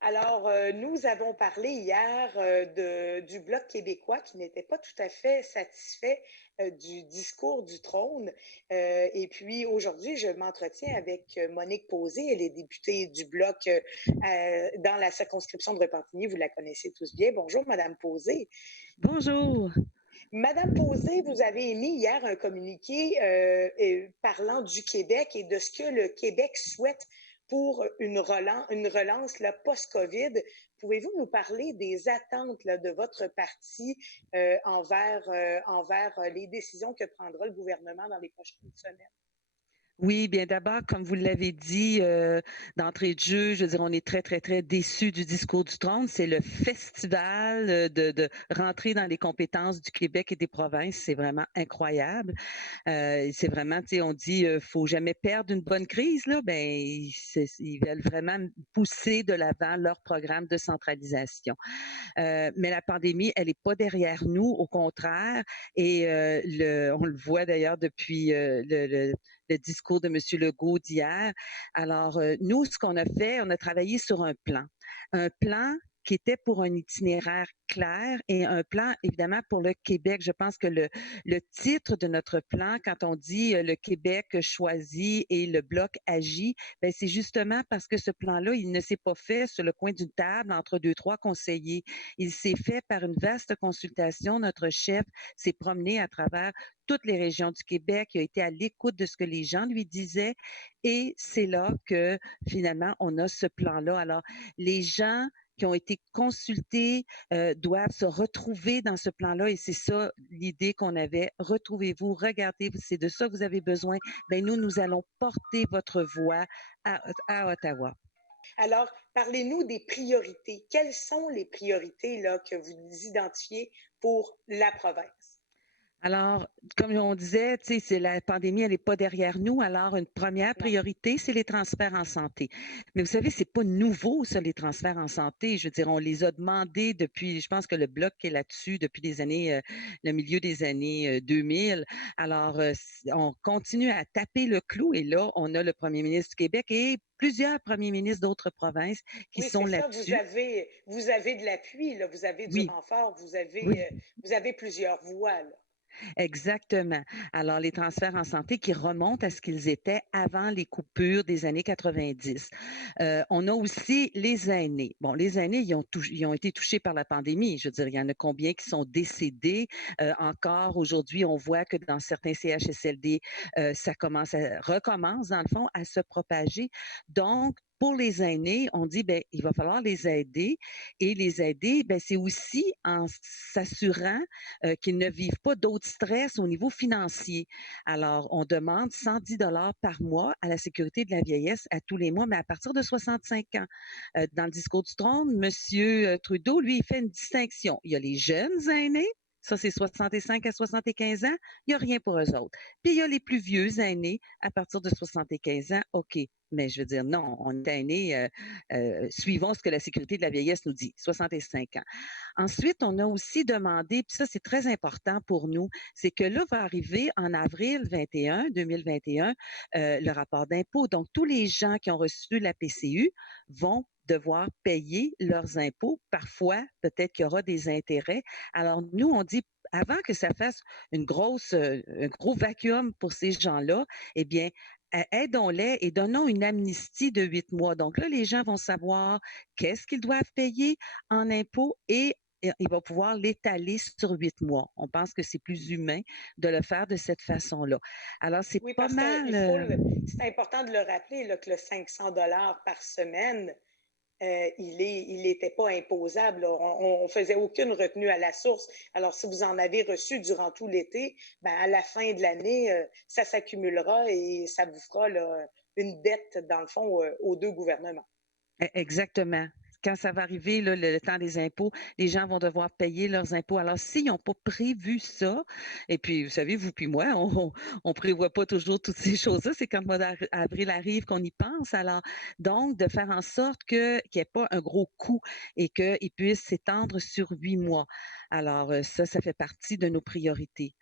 Alors, nous avons parlé hier du Bloc québécois qui n'était pas tout à fait satisfait du discours du trône. Et puis aujourd'hui, je m'entretiens avec Monique Pauzé, elle est députée du Bloc dans la circonscription de Repentigny. Vous la connaissez tous bien. Bonjour, Madame Pauzé. Bonjour. Madame Pauzé, vous avez émis hier un communiqué parlant du Québec et de ce que le Québec souhaite pour une relance post-COVID. Pouvez-vous nous parler des attentes là, de votre parti envers les décisions que prendra le gouvernement dans les prochaines semaines? Oui, bien d'abord, comme vous l'avez dit d'entrée de jeu, je veux dire, on est très, très, très déçus du discours du trône. C'est le festival de rentrer dans les compétences du Québec et des provinces. C'est vraiment incroyable. C'est vraiment, tu sais, on dit, faut jamais perdre une bonne crise, là. Ben, ils veulent vraiment pousser de l'avant leur programme de centralisation. Mais la pandémie, elle n'est pas derrière nous, au contraire. Et on le voit d'ailleurs depuis le discours de M. Legault d'hier. Alors, nous, ce qu'on a fait, on a travaillé sur un plan. Un plan qui était pour un itinéraire clair et un plan, évidemment, pour le Québec. Je pense que le titre de notre plan, quand on dit le Québec choisit et le Bloc agit, ben c'est justement parce que ce plan-là, il ne s'est pas fait sur le coin d'une table entre deux, trois conseillers. Il s'est fait par une vaste consultation. Notre chef s'est promené à travers toutes les régions du Québec, il a été à l'écoute de ce que les gens lui disaient et c'est là que finalement on a ce plan-là. Alors, les gens qui ont été consultés doivent se retrouver dans ce plan-là et c'est ça l'idée qu'on avait. Retrouvez-vous, regardez, c'est de ça que vous avez besoin. Ben nous allons porter votre voix à Ottawa. Alors, parlez-nous des priorités. Quelles sont les priorités là, que vous identifiez pour la province? Alors, comme on disait, tu sais, c'est la pandémie, elle n'est pas derrière nous. Alors, une première Non. priorité, c'est les transferts en santé. Mais vous savez, c'est pas nouveau, ça, les transferts en santé. Je veux dire, on les a demandés depuis, je pense que le Bloc est là-dessus depuis des années, le milieu des années 2000. Alors, on continue à taper le clou et là, on a le premier ministre du Québec et plusieurs premiers ministres d'autres provinces qui Oui, sont c'est ça. là-dessus. Vous avez de l'appui, là. Vous avez du Oui, renfort. oui. Vous avez plusieurs voix, là. Exactement. Alors, les transferts en santé qui remontent à ce qu'ils étaient avant les coupures des années 90. On a aussi les aînés. Bon, les aînés, ils ont été touchés par la pandémie. Je veux dire, il y en a combien qui sont décédés. Encore aujourd'hui, on voit que dans certains CHSLD, ça recommence, dans le fond, à se propager. Donc, pour les aînés, on dit, ben, il va falloir les aider. Et les aider, ben, c'est aussi en s'assurant qu'ils ne vivent pas d'autres stress au niveau financier. Alors, on demande 110 dollars par mois à la sécurité de la vieillesse à tous les mois, mais à partir de 65 ans. Dans le discours du trône, M. Trudeau, lui, il fait une distinction. Il y a les jeunes aînés, ça, c'est 65 à 75 ans. Il n'y a rien pour eux autres. Puis, il y a les plus vieux aînés à partir de 75 ans. OK. Mais je veux dire, non, on est aînés, suivons ce que la sécurité de la vieillesse nous dit, 65 ans. Ensuite, on a aussi demandé, puis ça c'est très important pour nous, c'est que là va arriver en avril 2021, le rapport d'impôt. Donc, tous les gens qui ont reçu la PCU vont devoir payer leurs impôts. Parfois, peut-être qu'il y aura des intérêts. Alors, nous, on dit, avant que ça fasse un gros vacuum pour ces gens-là, eh bien, aidons-les et donnons une amnistie de 8 mois. Donc là, les gens vont savoir qu'est-ce qu'ils doivent payer en impôts et il va pouvoir l'étaler sur 8 mois. On pense que c'est plus humain de le faire de cette façon-là. Alors, c'est Oui, pas parce que mal. c'est important de le rappeler là, que le 500 dollars par semaine, il n'était pas imposable. On ne faisait aucune retenue à la source. Alors, si vous en avez reçu durant tout l'été, ben, à la fin de l'année, ça s'accumulera et ça vous fera là, une dette, dans le fond, aux deux gouvernements. Exactement. Quand ça va arriver, là, le temps des impôts, les gens vont devoir payer leurs impôts. Alors, s'ils n'ont pas prévu ça, et puis, vous savez, vous puis moi, on prévoit pas toujours toutes ces choses-là. C'est quand le mois d'avril arrive qu'on y pense. Alors, donc, de faire en sorte qu'il n'y ait pas un gros coût et qu'il puisse s'étendre sur 8 mois. Alors, ça fait partie de nos priorités.